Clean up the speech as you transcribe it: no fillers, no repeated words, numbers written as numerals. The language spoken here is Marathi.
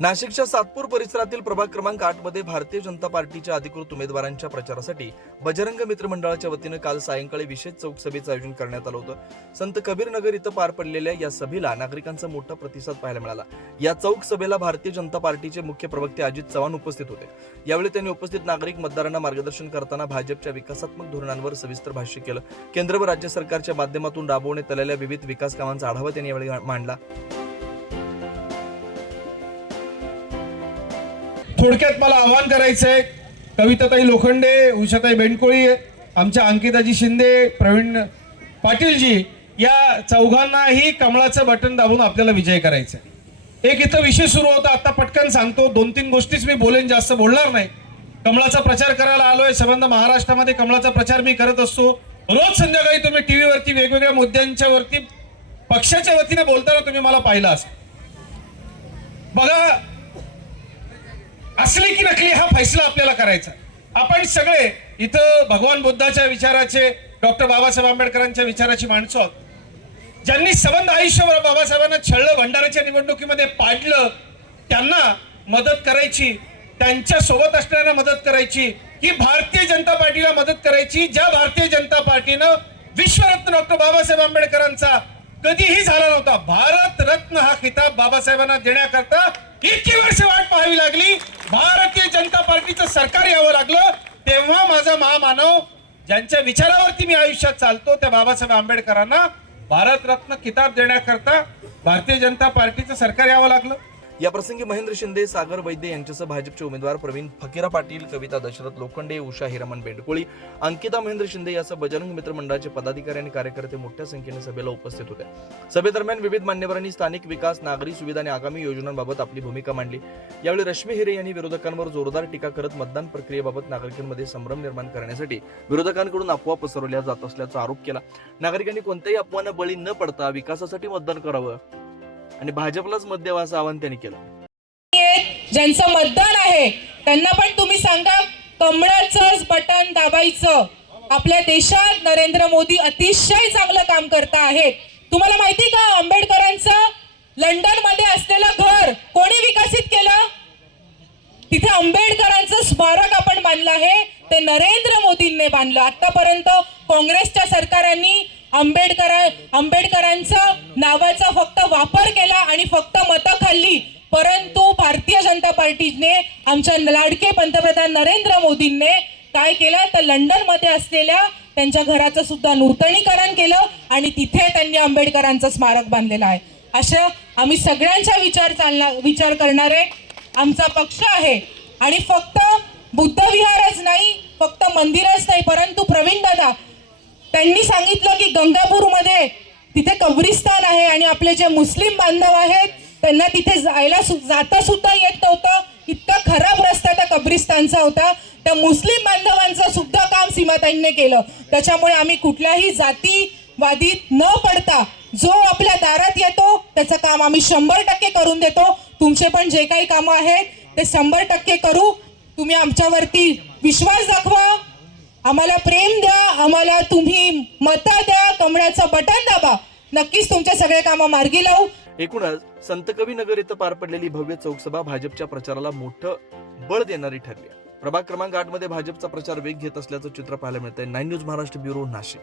नाशिकच्या सातपूर परिसरातील प्रभाग क्रमांक 8 मध्ये भारतीय जनता पार्टीच्या अधिकृत उमेदवारांच्या प्रचारासाठी बजरंग मित्र मंडळाच्या वतीनं काल सायंकाळी विशेष चौक सभेचं आयोजन करण्यात आलं होतं. संत कबीर नगर इथं पार पडलेल्या या सभेला नागरिकांचा मोठा प्रतिसाद पाहायला मिळाला. या चौक सभेला भारतीय जनता पार्टीचे मुख्य प्रवक्ते अजित चव्हाण उपस्थित होते. यावेळी त्यांनी उपस्थित नागरिक मतदारांना मार्गदर्शन करताना भाजपच्या विकासात्मक धोरणांवर सविस्तर भाष्य केलं. केंद्र व राज्य सरकारच्या माध्यमातून राबवण्यात आलेल्या विविध विकास कामांचा आढावा त्यांनी यावेळी मांडला. थोडक्यात मला आवाहन करायचंय, कविताताई लोखंडे, उषाताई बेंडकोळी, आमच्या अंकिताजी शिंदे, प्रवीण पाटीलजी, या चौघांनाही कमळाचं बटन दाबून आपल्याला विजय करायचा आहे. एक इथं विषय सुरू होता, आता पटकन सांगतो, 2-3 गोष्टीच मी बोलेन, जास्त बोलणार नाही. कमळाचा प्रचार करायला आलोय. संबंध महाराष्ट्रामध्ये कमळाचा प्रचार मी करत असतो. रोज संध्याकाळी तुम्ही टीव्हीवरती वेगवेगळ्या मुद्द्यांच्या वरती पक्षाच्या वतीने बोलताना तुम्ही मला पाहिलं असेल. बघा, असली की नकली हा फैसला आपल्याला करायचा. आपण सगळे इथं भगवान बुद्धाच्या विचाराचे, डॉक्टर बाबासाहेब आंबेडकरांच्या विचाराची माणसं आहोत, ज्यांनी संबंध आयुष्यभर बाबासाहेबांना छळलं, भंडाऱ्याच्या निवडणुकीमध्ये पाडलं. त्यांना मदत करायची, त्यांच्या सोबत असणाऱ्यांना मदत करायची, ही भारतीय जनता पार्टीला मदत करायची. ज्या भारतीय जनता पार्टीनं विश्वरत्न डॉक्टर बाबासाहेब आंबेडकरांचा कधीही झाला नव्हता, भारत रत्न हा खिताब बाबासाहेबांना देण्याकरता इतकी वर्ष वाट पाहावी लागली, भारतीय जनता पार्टीचं सरकार यावं लागलं. तेव्हा माझा महामानव, ज्यांच्या विचारावरती मी आयुष्यात चालतो, त्या बाबासाहेब आंबेडकरांना भारतरत्न किताब देण्याकरता भारतीय जनता पार्टीचं सरकार यावं लागलं. या प्रसंगी महेंद्र शिंदे, सागर वैद्य यांच्यासह भाजपचे उमेदवार प्रवीण फकीरा पाटील, कविता दशरथ लोखंडे, उषा हिरामन बेंडकोळी, अंकिता महेंद्र शिंदे यासह बजरंग मित्र मंडळाचे पदाधिकारी आणि कार्यकर्ते मोठ्या संख्येने सभेला उपस्थित होते. सभेदरम्यान विविध मान्यवरांनी स्थानिक विकास, नागरी सुविधा आणि आगामी योजनांबाबत आपली भूमिका मांडली. यावेळी रश्मी हिरे यांनी विरोधकांवर जोरदार टीका करत मतदान प्रक्रियेबाबत नागरिकांमध्ये संभ्रम निर्माण करण्यासाठी विरोधकांकडून अफवा पसरवल्या जात असल्याचा आरोप केला. नागरिकांनी कोणत्याही अफवांना बळी न पडता विकासासाठी मतदान करावं आणि भाजपलाच मत द्यावं असं आवाहन त्यांनी केलं. ज्यांचं मतदान आहे त्यांना पण तुम्ही सांगा, कमळाचंच बटन दाबायचं. आपल्या देशात नरेंद्र मोदी अतिशय चांगलं काम करता आहेत. तुम्हाला माहिती का, आंबेडकरांचं लंडन मध्ये असलेलं घर कोणी विकसित केलं? तिथे आंबेडकरांचं स्मारक आपण बांधलं आहे, ते नरेंद्र मोदींनी बांधलं. आतापर्यंत काँग्रेसच्या सरकारांनी आंबेडकरांचा नावाचा फक्त वापर केला आणि फक्त मतं खाल्ली. परंतु भारतीय जनता पार्टीने, आमच्या लाडके पंतप्रधान नरेंद्र मोदींनी काय केलं तर लंडन मध्ये असलेल्या त्यांच्या घराचं सुद्धा नूतनीकरण केलं आणि तिथे त्यांनी आंबेडकरांचं स्मारक बांधलेलं आहे. अशा आम्ही सगळ्यांचा विचार करणारे आमचा पक्ष आहे. आणि फक्त बुद्धविहारच नाही, फक्त मंदिरच नाही, परंतु प्रवीण दादा त्यांनी सांगितलं की गंगापूरमध्ये तिथे कब्रिस्तान आहे आणि आपले जे मुस्लिम बांधव आहेत त्यांना तिथे जाता सुद्धा येत नव्हतं. इतका खराब रस्ता त्या कब्रिस्तानचा होता. त्या मुस्लिम बांधवांचं सुद्धा काम सीमाताईंनी केलं. त्याच्यामुळे आम्ही कुठल्याही जातीवादीत न पडता जो आपल्या दारात येतो त्याचं काम आम्ही 100% करून देतो. तुमचे पण जे काही कामं आहेत ते 100% करू. तुम्ही आमच्यावरती विश्वास दाखवा, आम्हाला प्रेम द्या, आम्हाला तुम्ही मतं द्या, कमळाचं बटन दाबा. नक्कीच तुमचे सगळे कामं मार्गी लावू. एकूणच संत कबीर नगर इथं पार पडलेली भव्य चौकसभा भाजपच्या प्रचाराला मोठं बळ देणारी ठरली. प्रभाग क्रमांक 8 मध्ये भाजपचा प्रचार वेग घेत असल्याचं चित्र पाहायला मिळतंय. 9 न्यूज महाराष्ट्र ब्युरो, नाशिक.